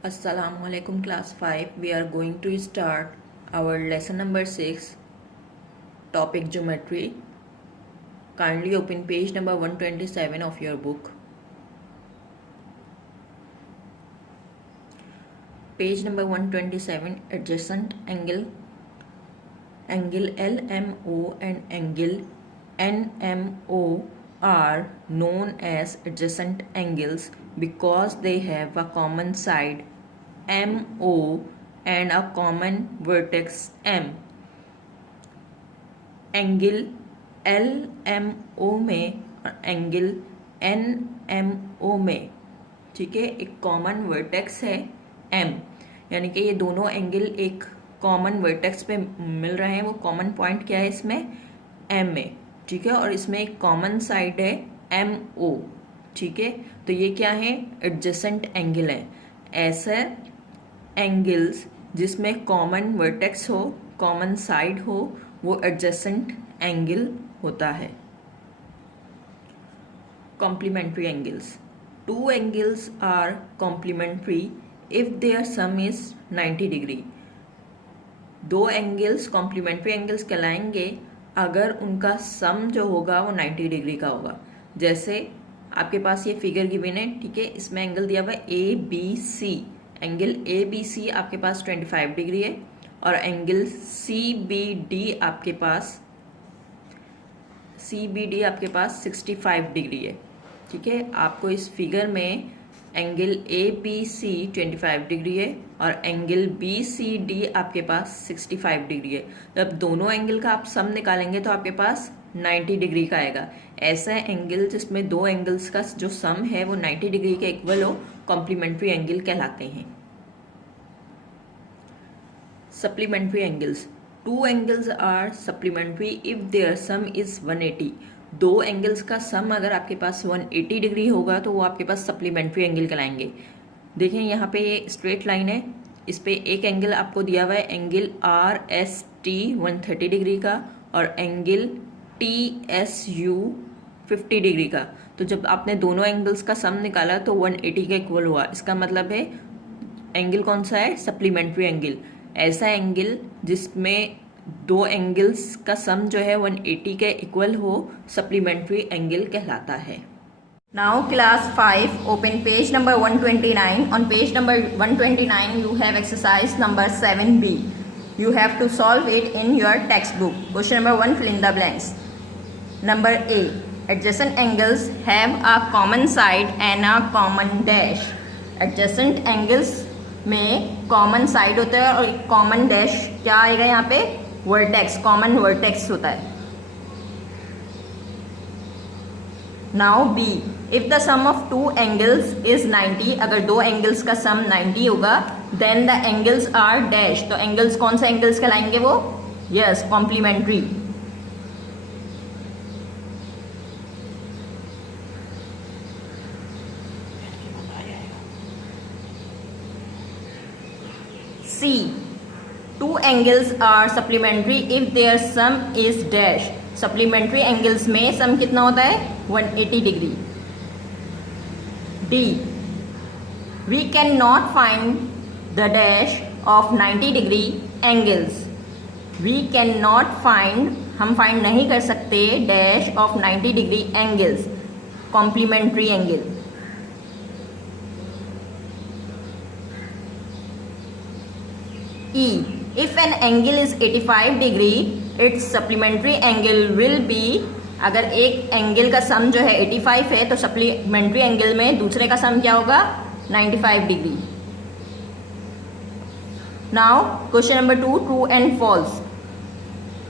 Assalamualaikum class 5. We are going to start our lesson number 6, topic geometry. Kindly open page number 127 of your book. Page number 127, adjacent angle. Angle LMO and angle NMO are known as adjacent angles because they have a common side MO and a common vertex M. Angle LMO में और angle NMO में, ठीक है, एक common vertex है M, यानी कि ये दोनों एंगल एक कॉमन वर्टेक्स पे मिल रहे हैं। वो कॉमन पॉइंट क्या है इसमें? M में, ठीक है, और इसमें एक कॉमन साइड है MO, ठीक है। तो ये क्या है? एडजेसेंट एंगल है। ऐसे एंगल्स जिसमें कॉमन वर्टेक्स हो, कॉमन साइड हो, वो एडजेसेंट एंगल होता है। Complementary angles. Two angles are complementary if their sum is 90 degree. दो एंगल्स कॉम्प्लीमेंट्री एंगल्स कहलाएंगे अगर उनका सम जो होगा वो 90 डिग्री का होगा। जैसे आपके पास ये फिगर गिवन है, ठीक है, इसमें एंगल दिया हुआ है ABC। एंगल ABC आपके पास 25 डिग्री है और एंगल CBD आपके पास 65 डिग्री है, ठीक है। आपको इस फिगर में एंगल ABC 25 डिग्री है और एंगल BCD आपके पास 65 डिग्री है। जब दोनों एंगल का आप सम निकालेंगे तो आपके पास 90 डिग्री का आएगा। ऐसा एंगल जिसमें दो एंगल्स का जो सम है वो 90 डिग्री के इक्वल हो, कॉम्प्लीमेंट्री एंगल कहलाते हैं। Supplementary angles. Two angles are supplementary if their sum is 180। दो एंगल्स का सम अगर आपके पास 180 डिग्री होगा तो वो आपके पास सप्लीमेंट्री एंगल कहलाएंगे। देखिए यहाँ पे ये स्ट्रेट लाइन है, इस पे एक एंगल आपको दिया हुआ है एंगल RST 130 डिग्री का और एंगल TSU 50 डिग्री का। तो जब आपने दोनों एंगल्स का सम निकाला तो 180 के इक्वल हुआ। इसका मतलब है एंगल कौन सा है? Supplementary angle. ऐसा एंगल जिसमें दो एंगल्स का सम जो है 180 के इक्वल हो, सप्लीमेंट्री एंगल कहलाता है। Now class 5, open page number 129. On page number 129 you have exercise number 7B. You have to solve it in your textbook. Question number 1, fill in the blanks. Number A, adjacent angles have a common side and a common dash. Adjacent angles में common side होता है और common dash क्या आएगा यहाँ पे? Vertex, common vertex होता है। Now B, if the sum of two angles is 90, अगर दो एंगल्स का सम 90 होगा, then the angles are dash. तो एंगल्स कौन से एंगल्स कहलाएंगे वो? Yes, complementary. C, two angles are supplementary if their sum is dash. Supplementary angles में sum कितना होता है? 180 degree. D, we cannot find the dash of 90 degree angles. We cannot find, हम find नहीं कर सकते dash of 90 degree angles. Complementary angle. E, if an angle is 85 degree, its supplementary angle will be, अगर एक angle का सम जो है 85 है तो सप्लीमेंट्री एंगल में दूसरे का सम क्या होगा? 95 degree. Now question number 2, true and false.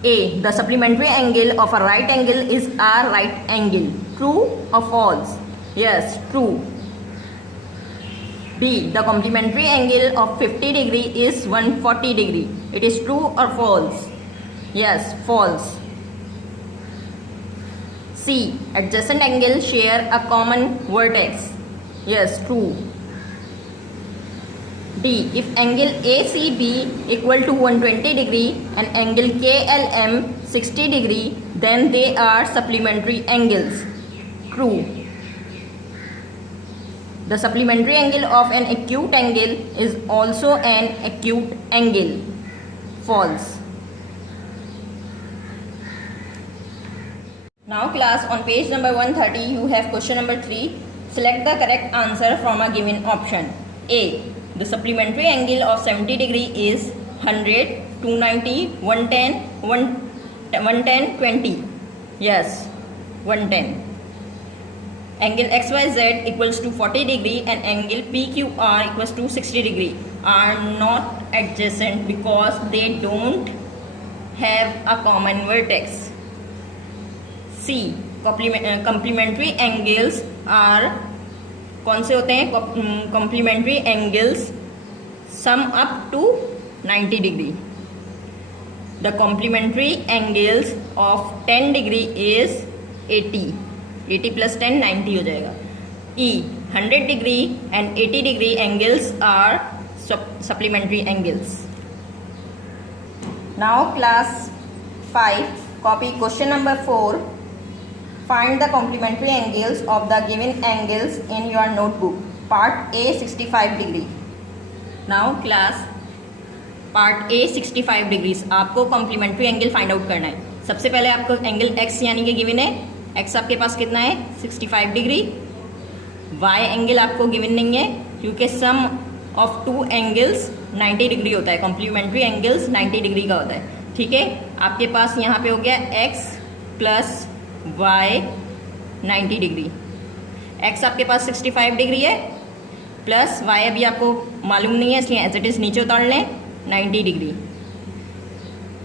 A, the supplementary angle of a right angle is a right angle. True or false? Yes, true. B, the complementary angle of 50 degree is 140 degree. It is true or false? Yes, false. C, adjacent angles share a common vertex. Yes, true. D, if angle ACB equal to 120 degree and angle KLM 60 degree, then they are supplementary angles. True. The supplementary angle of an acute angle is also an acute angle. False. Now class, on page number 130 you have question number 3. Select the correct answer from a given option. A. The supplementary angle of 70 degree is 100, 290, 110, 20. Yes, 110. Angle XYZ equals to 40 degree and angle PQR equals to 60 degree are not adjacent because they don't have a common vertex. C. Complementary angles are कौन से होते हैं? Complementary angles sum up to 90 degree. The complementary angles of 10 degree is 80. 80 plus 10 90 हो जाएगा. E. 100 degree and 80 degree angles are supplementary angles. Now class 5, copy question number 4. Find the complementary angles of the given angles in your notebook. Part A 65 degree. Now class, part A 65 degrees आपको complementary angle find out करना है. सबसे पहले आपको angle x यानी कि given है. X आपके पास कितना है? 65 डिग्री. वाई एंगल आपको गिवन नहीं है क्योंकि सम ऑफ टू एंगल्स 90 डिग्री होता है. कॉम्प्लीमेंट्री एंगल्स 90 डिग्री का होता है. ठीक है, आपके पास यहाँ पे हो गया x plus y 90 degree. X आपके पास 65 डिग्री है प्लस वाई अभी आपको मालूम नहीं है इसलिए एज इट इज नीचे उतार लें 90 डिग्री.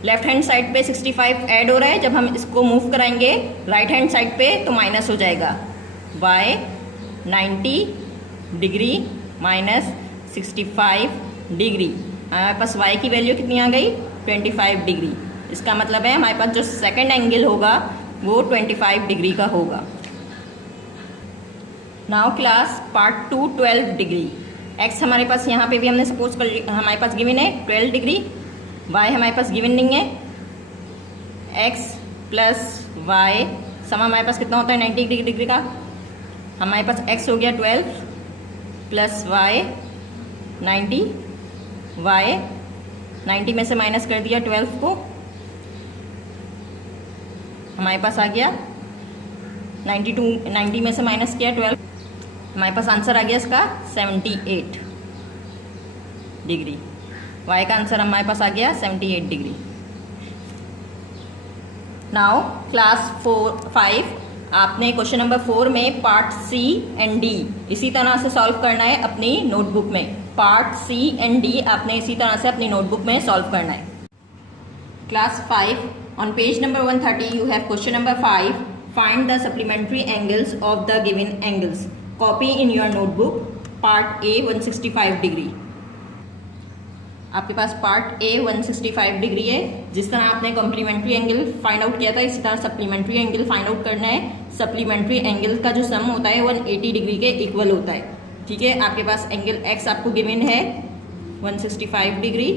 लेफ्ट हैंड साइड पे 65 ऐड हो रहा है. जब हम इसको मूव कराएंगे राइट हैंड साइड पे तो माइनस हो जाएगा. y 90 degree minus 65 degree. हमारे पास y की वैल्यू कितनी आ गई? 25 डिग्री. इसका मतलब है हमारे पास जो सेकंड एंगल होगा वो 25 डिग्री का होगा. Now class part 2 12 degree. X हमारे पास यहाँ पे भी हमने सपोज कर हमारे पास गिवन है 12 डिग्री. वाई हमारे पास गिवन नहीं है. एक्स प्लस वाई सम हमारे पास कितना होता है? 90 डिग्री का. हमारे पास एक्स हो गया 12 प्लस वाई 90. वाई 90 में से माइनस कर दिया 12 को, हमारे पास आ गया 90 में से माइनस किया 12, हमारे पास आंसर आ गया इसका 78 डिग्री. y का आंसर हमारे पास आ गया 78 डिग्री. नाउ क्लास 5 आपने क्वेश्चन नंबर 4 में पार्ट सी एंड डी इसी तरह से सॉल्व करना है अपनी नोटबुक में. पार्ट सी एंड डी आपने इसी तरह से अपनी नोटबुक में सॉल्व करना है. Class 5 on page number 130 you have question number 5. Find the supplementary angles of the given angles. Copy in your notebook. Part A 165 degree. आपके पास पार्ट ए 165 डिग्री है. जिस तरह आपने कॉम्प्लीमेंट्री एंगल फाइंड आउट किया था इसी तरह सप्लीमेंट्री एंगल फाइंड आउट करना है. सप्लीमेंट्री एंगल का जो सम होता है 180 डिग्री के इक्वल होता है. ठीक है, आपके पास एंगल एक्स आपको गिवन है 165 डिग्री.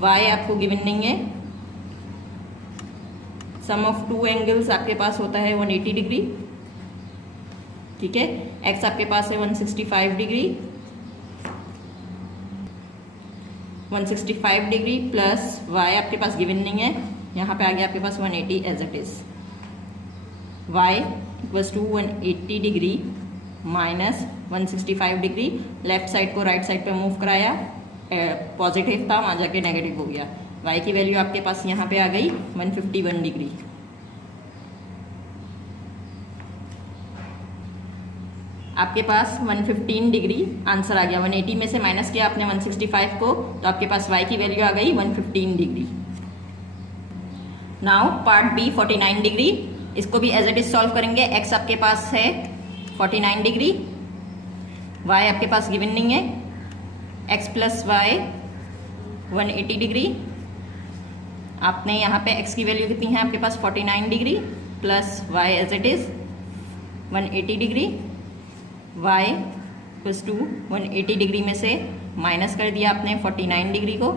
वाई आपको गिवन नहीं है. सम ऑफ टू एंगल्स आपके पास होता है 180 डिग्री. ठीक है, एक्स आपके पास है 165 डिग्री. 165 डिग्री प्लस y आपके पास गिवन नहीं है. यहाँ पे आ गया आपके पास 180 as it is. y equals to 180 degree minus 165 degree. Left side को राइट साइड पे मूव कराया, पॉजिटिव था वहाँ जाके नेगेटिव हो गया. y की वैल्यू आपके पास यहाँ पे आ गई 151 डिग्री. आपके पास 115 डिग्री आंसर आ गया. 180 में से माइनस किया आपने 165 को तो आपके पास y की वैल्यू आ गई 115 degree. Now part B 49 degree. इसको भी एज इट इज सॉल्व करेंगे. x आपके पास है 49 डिग्री. y आपके पास गिवन नहीं है. x plus y 180 degree. आपने यहाँ पे x की वैल्यू कितनी है आपके पास 49 degree plus y as it is 180 degree. y plus to 180 degree में से माइनस कर दिया आपने 49 डिग्री को.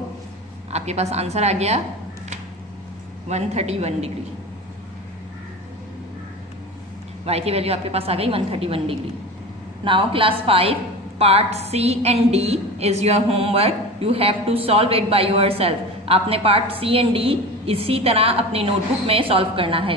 आपके पास आंसर आ गया 131 डिग्री. y की वैल्यू आपके पास आ गई 131 degree. Now class 5, part C and D is your homework. You have to solve it by yourself. आपने part C and D इसी तरह अपनी नोटबुक में सॉल्व करना है.